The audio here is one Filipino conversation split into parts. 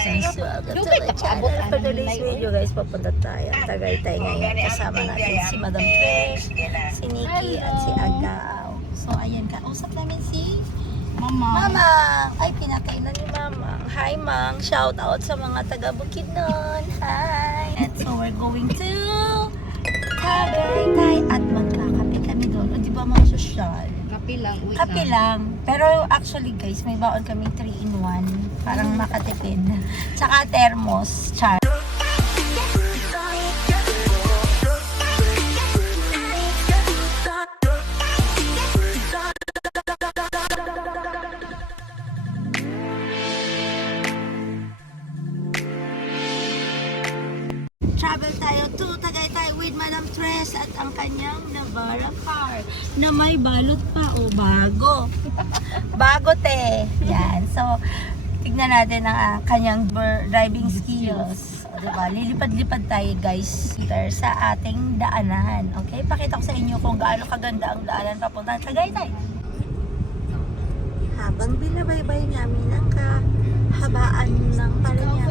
guys and welcome to the channel. For today's video guys, papunta tayo Tagaytay ngayon. Kasama natin si Madam Trish, si Nikki at si Agaw. So ayan, kausap namin si Mamang. Ay, pinatay na ni Mamang. Hi Mang, shout out sa mga taga Bukidnon. Hi. And so we're going to Tagaytay at magkakape kami doon. O di ba mga sosyal? Kape lang. Pero actually guys, may baon kami 3-in-1. Parang makatipid. Tsaka thermos. Char. Travel tayo to Tagaytay with Madam Tres at ang kanyang Navara car na may balot pa o bago. Bago te. Yan. So, tignan natin ang kanyang driving skills. O, diba? Lilipad-lipad tayo guys sa ating daanan. Okay? Pakita ko sa inyo kung gaano kaganda ang daanan papunta sa Tagaytay. Habang binabaybay namin ang kahabaan ng Parañaque.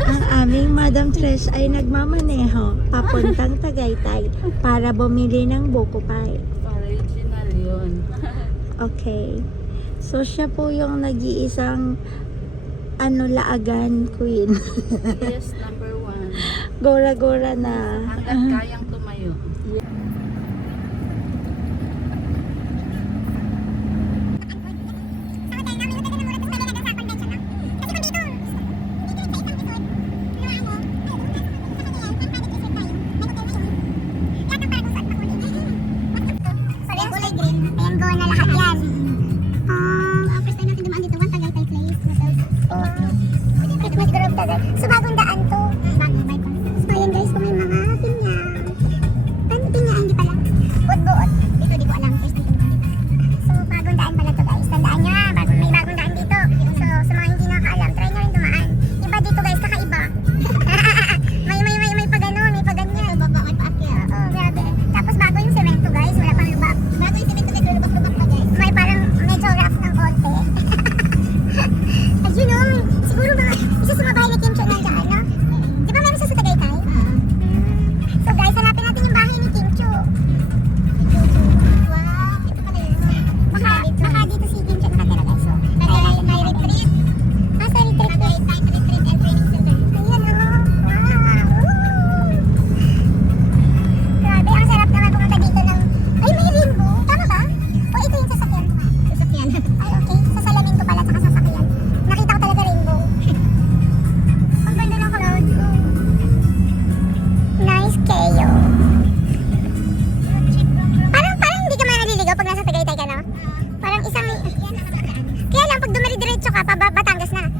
Ang aming Madam Trish ay nagmamaneho papuntang Tagaytay para bumili ng buko pie. Original yun. Okay. So siya po yung nag-iisang laagan queen. Yes, number 1. Gora-gora na. Hanggat kayang tumayo. So bagong daan to. Bagong bypass. So ayan guys, kung may mga pinya. Paano pinya? Hindi pala. Buot-buot. Dito di ko alam. First time ko dito. So bagong daan pala to guys. Tandaan nyo ha. May bagong daan dito. So sa mga hindi nakakaalam, try nyo rin dumaan. Iba dito guys, kakaiba. may paganon, may paganyan. Baba kay paakyat. Oo, grabe. Tapos bago yung semento guys. Wala pang lubak. Bago yung semento guys, lubak-lubak pa guys. May parang medyo rough ng konti. As you know, siguro mga isa sa mga bahay ni Kim Cho nandiyan, no? Di ba meron siya sa Tagaytay? So guys, hanapin natin yung bahay ni Kim Cho. Wow, ito pala yun. Baka dito si Kim Cho nakatira guys. So, may retreat. Sa retreat. Retreat and training center. Ayan o. Wow. Grabe, ang sarap naman pumunta dito ng... Ay, may rainbow. Tama ba? O ito yung sasakyan? Sasakyan. Ay, okay. Sa salamin ko pala, tsaka sasakyan. Nakita ko talaga rainbow. Ang ganda ng cloud ko. Nice kayo. Parang hindi ka maliligaw pag nasa Tagaytay ka, no? Parang isang... Kaya lang, pag dumari-diretso ka, Batangas na.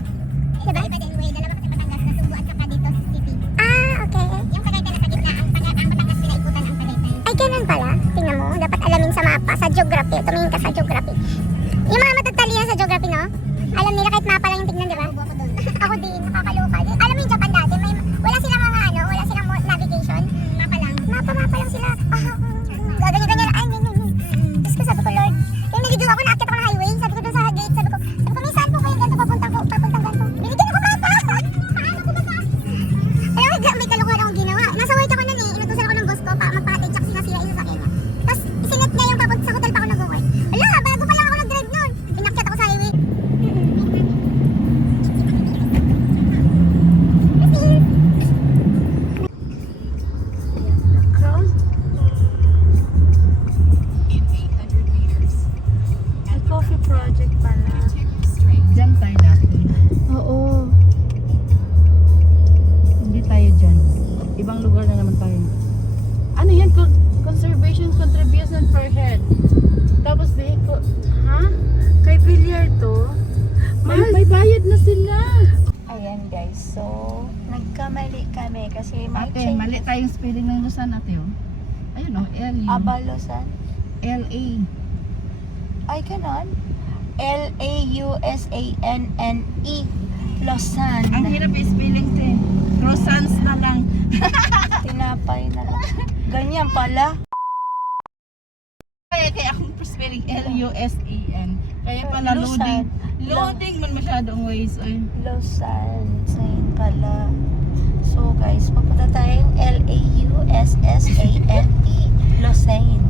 Diba? Iba din way, dalawa kasi Batangas na Subo at saka dito sa city. Ah, okay. Yung Tagaytay na sa gitna, ang Batangas pinaikutan ang Tagaytay. Ay, ganun pala. Tingnan mo, dapat alamin sa mapa, sa geography. Tumingin ka sa geography. Yung mga matatalian sa geography, no? Alam nila kahit mapa lang yung tignan, di ba? Ako din, nakakaloka. Alam mo yung Japan dati, wala silang mga wala silang navigation. Mapa lang sila. Ganyan-ganyan. Ay, ganyan. Diyos ko, sabi ko, Lord. Yung naligaw ako, naakit ako ng highway. Sabi ko doon sa gate, sabi ko, may saan po kayo ganito, papuntang ganito. Binigyan ako mapa. Paano ko ba sa? Alam mo, may kalokohan akong ginawa. Nasa work ako nun eh. Inutusan ako ng boss ko, magpahatid, tsaka sinasira yung sasakyan niya. Tapos, isinet niya yung papunta sa hotel pa ako nag-work. Ala, bago pa lang ako nag-drive nun. Inakyat ako sa highway. Coffee project pala. Diyan tayo natin. Oo. Hindi tayo dyan. Ibang lugar na naman tayo. Ano yan? Conservation contribution per head. Tapos ha? Kay Villar to. May bayad na sila. Ayan guys, so nagkamali kami kasi may Ate, mali tayong spelling ng Luzon ate oh. Ayun oh, L-U. Abalosan. L-A. Ay, ganon. L-A-U-S-A-N-N-E. Lausanne. Ang hirap i-spelling te. Rosans na lang. Tinapay na lang. Ganyan pala. Kaya akong spelling L-U-S-A-N. Kaya pala Lausanne. Loading man masyadong ways. Ay. Lausanne pala. So guys, papunta tayong L-A-U-S-S-A-N-E. Lausanne.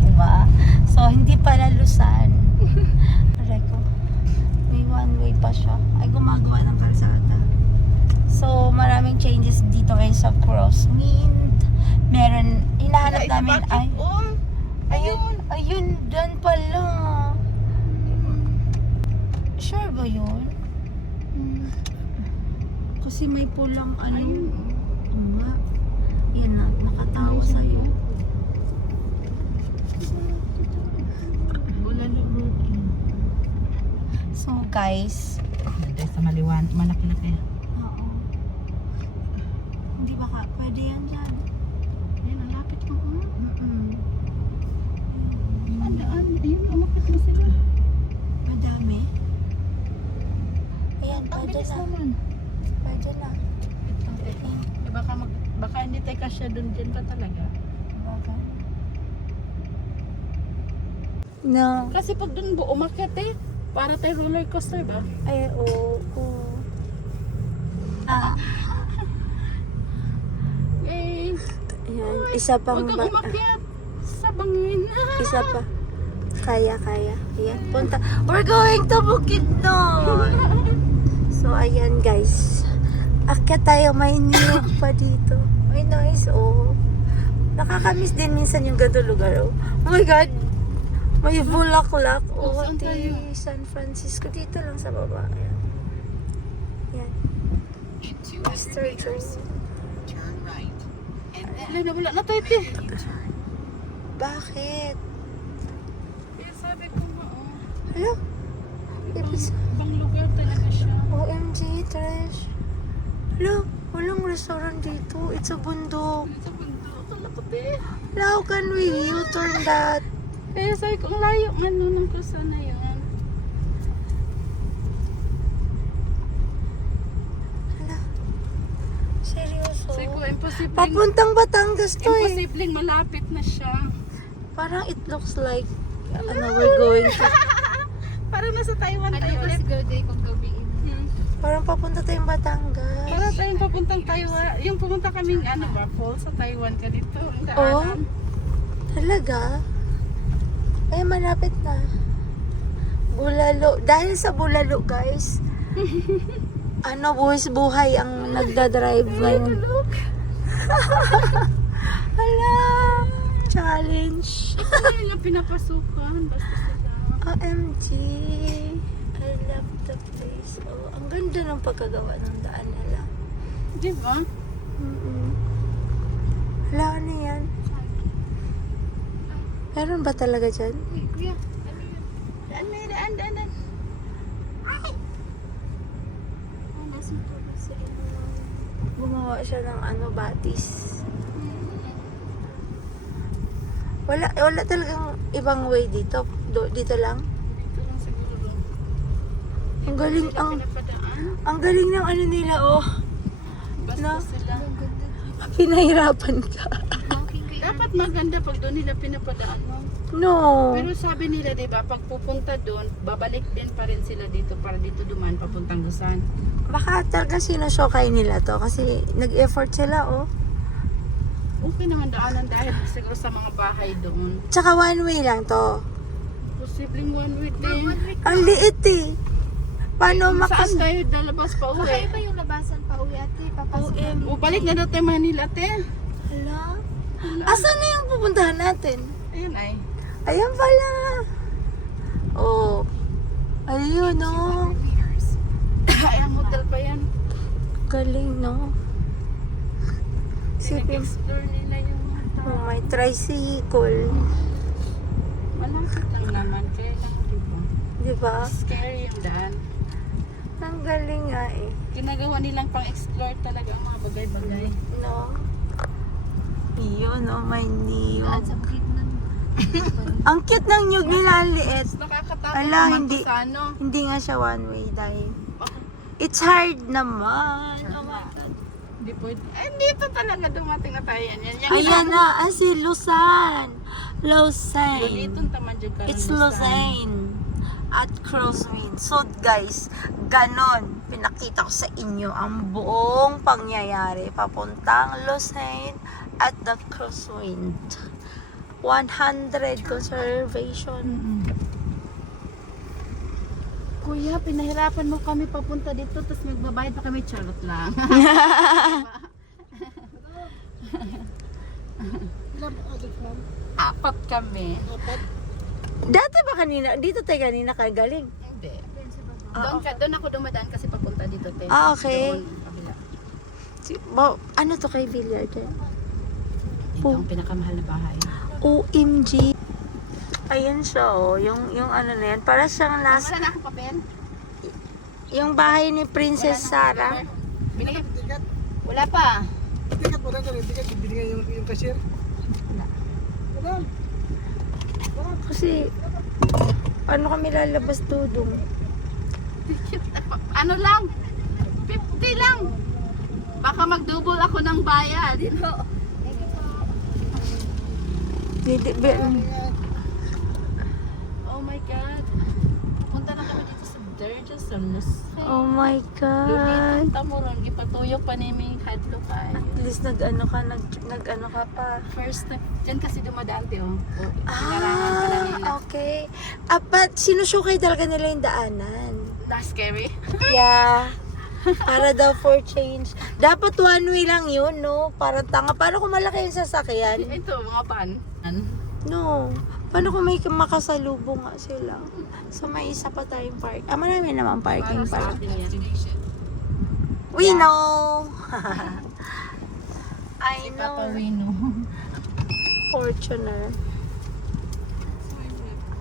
Diba? So, hindi pala Luzon. Aray ko. May one way pa siya. Ay, gumagawa ng kalsada. So, maraming changes dito ngayon sa Crosswind. Meron, hinahanap namin ay... Ayun, dyan pala. Sure ba yun? Kasi may pulang ano. Nga. Yan na, nakatawa sa'yo. So guys, Sa maliwan, malaki-laki. oo. Hindi ba pwede yan dyan? Ayun, ang lapit mo. Ayun, umakit na sila. Madami. Ayan, Ang pwede bilis na. naman. Pwede na. Baka hindi tayo kasya dun dyan pa talaga. No. Kasi pag dun umakyat para tayo roller coaster ba? Ay, oo. Ah, Yay! ayan. Isa pang Huwag kang umakyat sa bangin. Isa pa. Kaya. Ayan, punta. We're going to Bukidnon. So, ayan guys. Akyat tayo. May niyog pa dito. Ay, nice. Oh. Nakakamiss din minsan yung ganito lugar. Oh my God. May bulaklak. Oh, Saan tayo? San Francisco. Dito lang sa baba. Ayan. Ayan. Pastor Joe. Wala na tayo, te. Bakit? Kaya sabi ko nga, Hello? ibang lugar talaga siya. OMG, trash. Hello? Walang restaurant dito. It's a bundok. Sa bundok, akala ko, te. How can we U-turn that? Kaya sabi ko, ang layo nga ng krusan na yun. Hala. Seryoso? Sabi ko, imposibleng, Papuntang Batangas to eh. imposibleng malapit na siya. Parang it looks like we're going to... Parang nasa Taiwan tayo ulit. Parang papunta tayong Batangas. Para tayong papuntang Taiwan. Yung pumunta kaming falls sa Taiwan ka dito. Ang Oh? daanan. Talaga? Eh, malapit na. Bulalo. Dahil sa Bulalo, guys. Buwis buhay ang nagdadrive ngayon. Hala! Challenge. Ito nila pinapasukan. Basta sila. OMG. I love the place. Oh, ang ganda ng pagkagawa ng daan nila. Di ba? Hala, ano yan? Meron ba talaga dyan? Kuya, daan. Gumawa siya ng batis. Wala talagang ibang way dito. Dito lang. Dito lang siguro. Ang galing, Pinapadaan. ang galing ng nila, oh. Basta No? sila. Pinahirapan ka. Dapat maganda pag doon nila pinapadaan mo. No. Pero sabi nila, di ba, pag pupunta doon, babalik din pa rin sila dito para dito duman papuntang Luzon. Baka talaga sinusyokay nila to kasi nag-effort sila, oh. Okay naman daanan dahil siguro sa mga bahay doon. Tsaka one way lang to. Posibleng one way din. Ang liit eh. Paano Saan makas... tayo lalabas pa uwi? yung labasan pa uwi ate? Papasok O balik na daw tayo Manila, te. Hala? Asan na yung pupuntahan natin? Ayun ay. Ayan pala. Oh. Ayun, no. Ay, ang hotel pa yan. Galing, no. Sipin. Explore nila yung Oh, may tricycle. malapit lang naman. Kaya lang, di ba? Di ba? Scary yung daan. Ang galing nga eh. Ginagawa nilang pang-explore talaga ang mga bagay-bagay. No? Yun, oh, may niyog. Ang cute ng niyog nila, ang liit. Nakakatakot Ala, naman hindi. to sa ano. Hindi nga siya one way dahil it's hard naman. Oh my God. Hindi pwede. Dito talaga dumating na tayo. Yan. Ayan na, si Luzon. Dito Lausanne. taman dyan ka. It's Lausanne. at Crosswind. So guys, ganon. Pinakita ko sa inyo ang buong pangyayari papuntang Lucerne at the Crosswind. 100 conservation. Kuya, pinahirapan mo kami papunta dito, tapos magbabayad pa kami, charot lang. Apat kami. Dati ba kanina? Dito tayo kanina kayo galing? Hindi. Doon ako dumadaan kasi papunta dito, te. Ah, okay. Doon, kabila. Ano to kay Villar? Ito ang pinakamahal na bahay. OMG. Ayan siya, oh. Yung ano na yan. Para siyang last... Wala na akong papel. Yung bahay ni Princess Sarah. Binigay. Wala pa. Ticket mo na ito, ticket, binigay yung cashier. Wala. Kasi, paano kami lalabas dudong? Ano lang? 50 lang. Baka mag-double ako ng bayad. Oh my God. Punta na kami dito sa Derja sa Oh my God. Lumitong tamuron, ipatuyok pa naming hadlokay. At least nag-ano ka pa. First step, dyan kasi dumadaan tayo. Pinarangan ka lang nila. Okay. But sinusukay talaga nila yung daanan. That's scary. Yeah. Para daw for change. Dapat one way lang yun, no? Para tanga. Paano kung malaki yung sasakyan? Ito, mga van. No. Paano kung may makasalubong nga sila? So may isa pa tayong park. Marami naman parking pala. We know! I know. Papawino. Fortuner.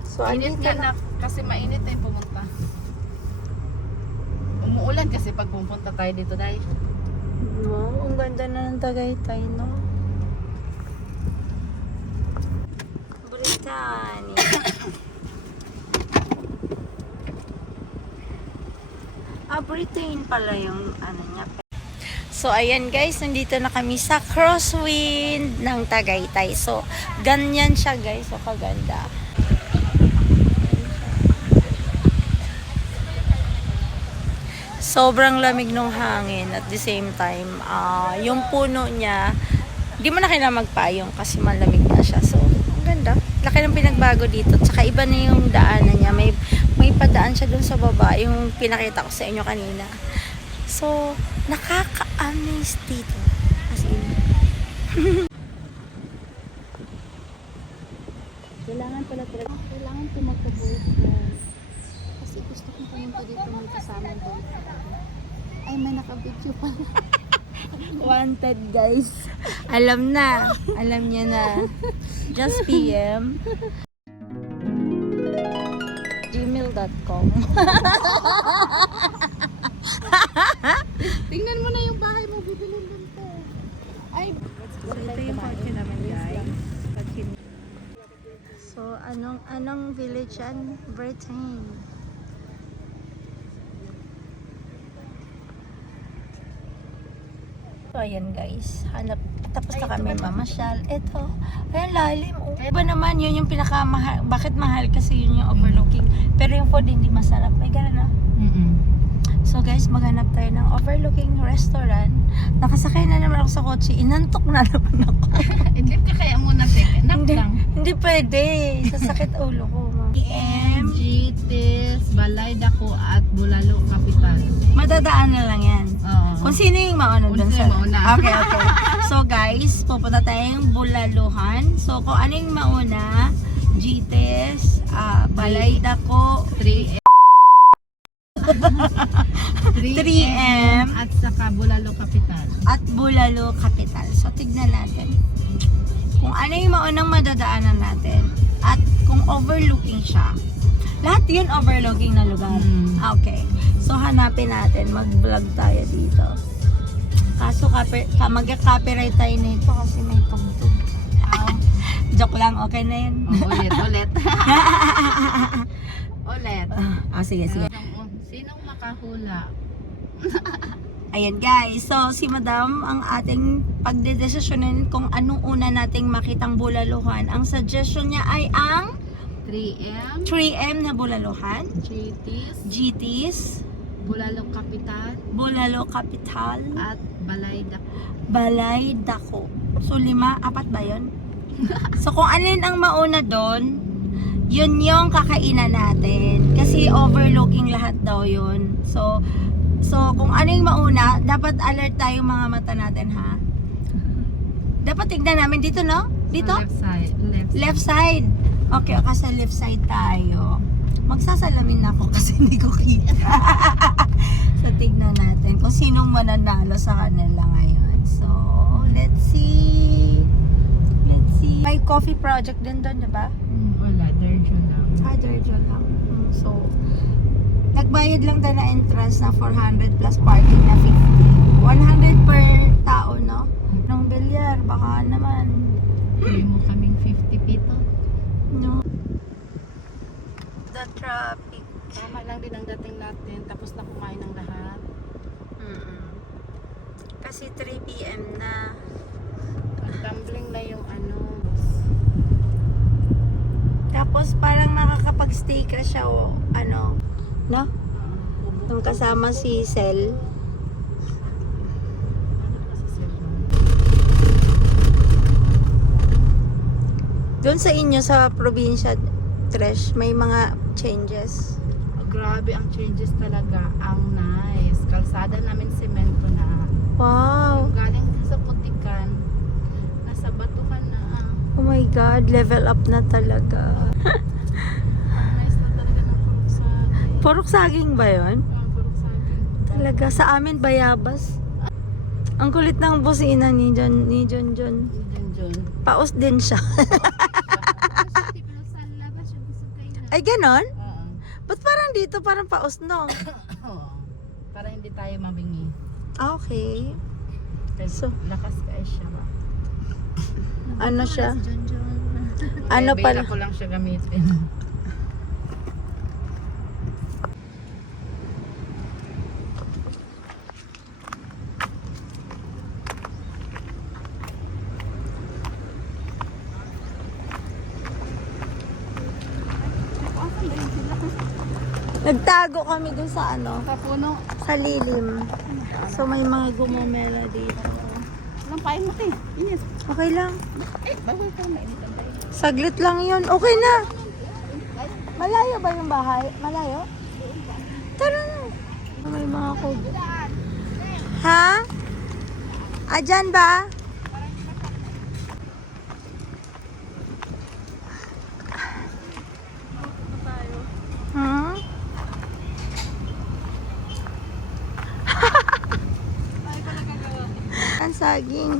So, Init andito nga na. na, kasi mainit na yung pumunta. Umuulan kasi pag pumunta tayo dito dahil. No, ang ganda na ng Tagaytay, no? Britannia. Britain pala yung ano niya. So, ayan guys, nandito na kami sa Crosswind ng Tagaytay. So, ganyan siya guys. So, kaganda. Sobrang lamig ng hangin at the same time, yung puno niya, di mo na kailangan magpayong kasi malamig na siya. So, ang ganda. Laki ng pinagbago dito. Tsaka iba na yung daanan niya. May padaan siya dun sa baba, yung pinakita ko sa inyo kanina. So, nakaka-amaze dito. As in. Kailangan pala talaga. Kailangan ko magkabuhat kasi gusto kong pumunta dito may kasama ko. Ay, may naka-video pala. Wanted guys. Alam na. Alam niya na. Just PM. gmail.com. Tingnan mo na yung bahay mo, bibilin din to. Ay, So, ito yung kotse naman guys. So, anong village yan? Britain. So, ayan guys. Tapos na kami mamasyal. Ito. Ayan, lalim. Oh. Iba naman, yun yung pinakamahal. Bakit mahal? Kasi yun yung overlooking. Pero yung food hindi masarap. May gano'n na. So guys, maghanap tayo ng overlooking restaurant. Nakasakay na naman ako sa kotse. Inantok na naman ako. Idlip ka kaya muna, Tek. Nap lang. Hindi pwede. Sasakit ulo ko. Gitis, Balay Dako at Bulalo Capital. Madadaan na lang yan. Oo. Kung sino yung mauna Kung dun sino sa... yung mauna. Okay, okay. So guys, pupunta tayong Bulaluhan. So kung ano yung mauna, Gites, Balay Dako, 3M at saka Bulalo Capital. at Bulalo Capital. So tignan natin kung ano yung maunang madadaanan natin at kung overlooking siya. Lahat yun overlooking na lugar. Okay. So hanapin natin, mag-vlog tayo dito. Kaso mag-copyright tayo nito kasi may tugtog. Joke lang, okay na yun. Ulit. Ulit. Sige. Sinong makahula? Ayan guys, so si Madam ang ating pagdedesisyonin kung anong una nating makitang Bulaluhan. Ang suggestion niya ay ang 3M, 3M na bulaluhan, JT's, GT's, Bulalo Kapitan, Bulalo Capital, at Balay Balay Dako. So 5, 4 ba yun? So kung alin ang mauna doon, yun yung kakainan natin. Kasi overlooking lahat daw yun. So kung ano yung mauna, dapat alert tayo mga mata natin, ha? Dapat tignan namin dito, no? Dito? Left side. Left side. Okay, sa left side tayo. Magsasalamin na ako kasi hindi ko kita. So tignan natin kung sinong mananalo sa kanila ngayon. So, let's see. May coffee project din doon, di ba? Wala, Derjo lang. Dirjo lang. So, nagbayad lang tayo na entrance na 400 plus parking na 50. 100 per tao, no? Nung bilyar, baka naman. Pili mo kaming 50 pito. No. The traffic. Tama lang din ang dating natin, tapos na kumain ng lahat. Kasi 3 PM na. Nag-tumbling na yung ano. Tapos parang makakapag-stay ka siya o ano, no? Nung kasama si Sel. Doon sa inyo sa probinsya, Trish, may mga changes. Grabe ang changes talaga. Ang nice. Kalsada namin semento na. Wow! Galing sa putikan, nasa batukan na. Oh my God, level up na talaga. Ang nice na talaga ng purok saging. Purok saging ba yun? Ang purok saging. Talaga, sa amin bayabas. Ang kulit ng busina ni John. Diyan. Paus din siya. Ay, ganon? Oo. Ba't parang dito parang paus, no? Oo. Para hindi tayo mabingi. Ah, okay. Kasi So- lakas ka siya ba? Ano siya? Ano Kaya pala? bihira ko lang siya gamitin. Nagtago kami dun sa ano, Sa puno. sa lilim. So may mga gumamela dito. Anong pain mo kayo? Yes. Okay lang. Bawal ka mainit ang tayo. Saglit lang yun. Okay na. Malayo ba yung bahay? Malayo? Tara na. May mga kog. Ha? Adyan ba? Hmm? Ang saging.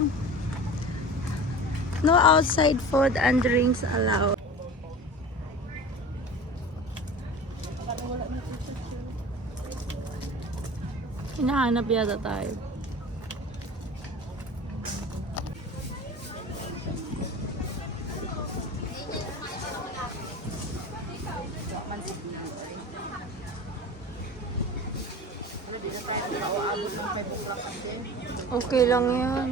No outside food and drinks allowed. Hinahanap yata tayo. Okay lang yan.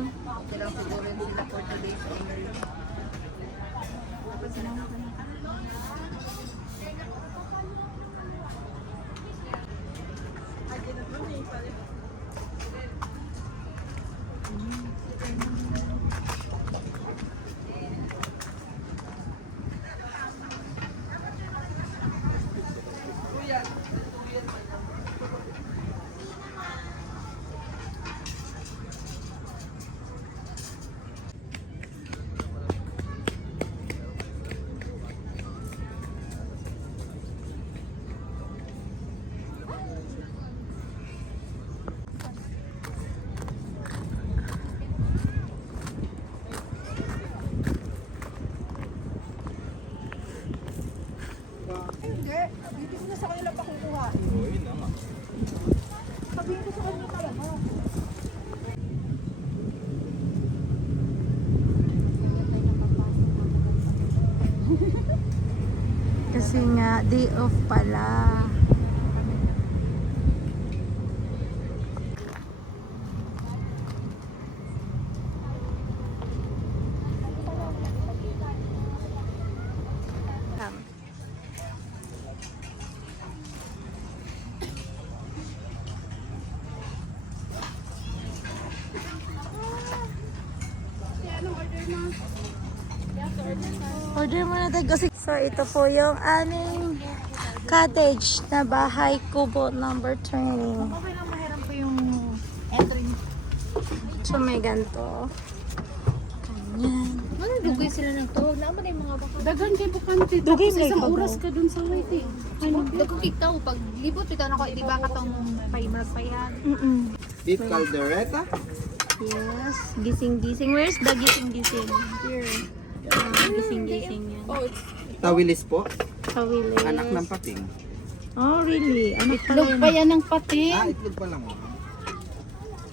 Kasi nga, day off pala. Order muna tayo kasi. So, ito po yung aming cottage na bahay kubo number 20. Okay lang, mahiram pa yung entry. So, may ganito. Ganyan. Ano, dugay sila ng tuhog. Naman na yung mga baka. Dagan kay Bukante. Dugay Tapos may isang babaw. oras ka dun sa waiting. Dagko kitaw. Pag libot, ito na ko, di ba katong paimag pa yan? Beef caldereta. Yes. Gising-gising. Where's the gising-gising? Here. Gising-gising yan. Tawilis po. Kawilis. Anak ng pating. Oh, really? Anak pala Log yun. pa yan ng pati. Itlog pa lang.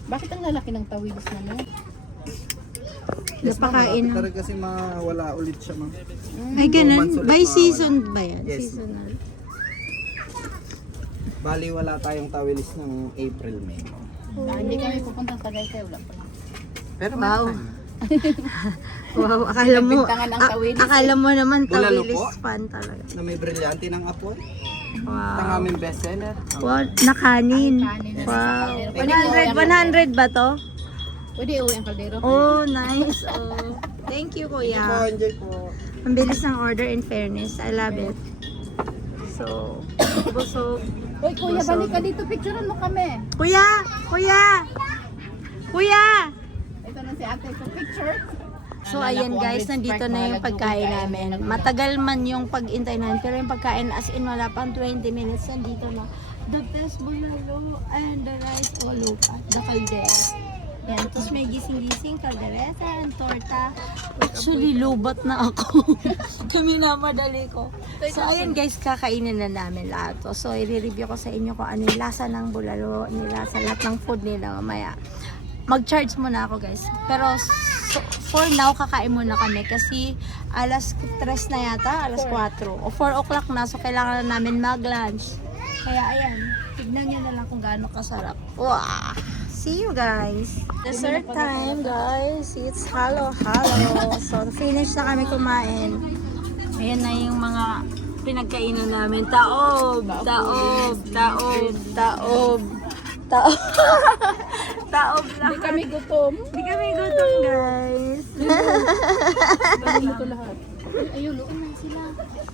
Bakit ang lalaki ng tawilis na no? Napakain. Pero kasi mawala ulit siya, ma'am. Ay, ganun. months ulit By mawawala. season ba yan? Yes. Seasonal. Bali, wala tayong tawilis ng April, May. Hindi kami pupunta sa Tagaytay. Wala pa lang. Pero Wow. meron. Wow, akala mo, Bintangan ang tawilis, akala mo naman Bulalo tawilis po? fan talaga. Na may brilyante ng apoy. Ito ang Wow. aming bestseller. Wow, nakanin. Kanin na Wow. sa 100 ba to? Pwede uwi ang kaldero. Oh, nice. Oh. Thank you, kuya. Enjoy po. Ang bilis ng order in fairness. I love it. So, busog. Uy, kuya, balik ka dito. Picturean mo kami. Kuya! Kuya! Kuya! Ito na si ate sa picture. So, ayan guys, nandito na yung pagkain namin. Matagal man yung pag-intay namin, pero yung pagkain as in wala pang 20 minutes, nandito na. The best bulalo and the rice all over. The caldera. Yan, tapos may gising-gising, kaldereta and torta. Actually, lubat na ako. Kami na madali ko. So, ayan guys, kakainin na namin lahat to. So, i-review ko sa inyo kung ano yung lasa ng bulalo nila, sa lahat ng food nila mamaya. Mag-charge muna ako guys. Pero for now, kakain muna kami kasi alas 3 na yata, alas 4 o 4 o'clock na. So, kailangan na namin mag-lunch. Kaya ayan, tignan nyo na lang kung gaano kasarap. Wow! See you guys! Dessert time guys! It's halo-halo. So, finish na kami kumain. Ayan na yung mga pinagkainan namin. Taob! Taob! Taob! Taob! Taob! Taob lang. Hindi kami gutom. Hindi kami gutom guys. Balik ito lahat. Ayun, luon na sila.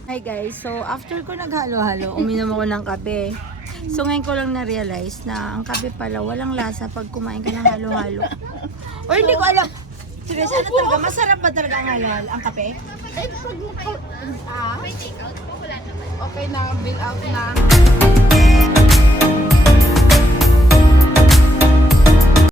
Hi guys, so after ko naghalo-halo, uminom ako ng kape. So ngayon ko lang na-realize na ang kape pala walang lasa pag kumain ka ng halo-halo. Or hindi ko alam. Seryoso, ano talaga? Masarap ba talaga ang halo-halo? Ang kape? Eh, pag okay na, bill out na.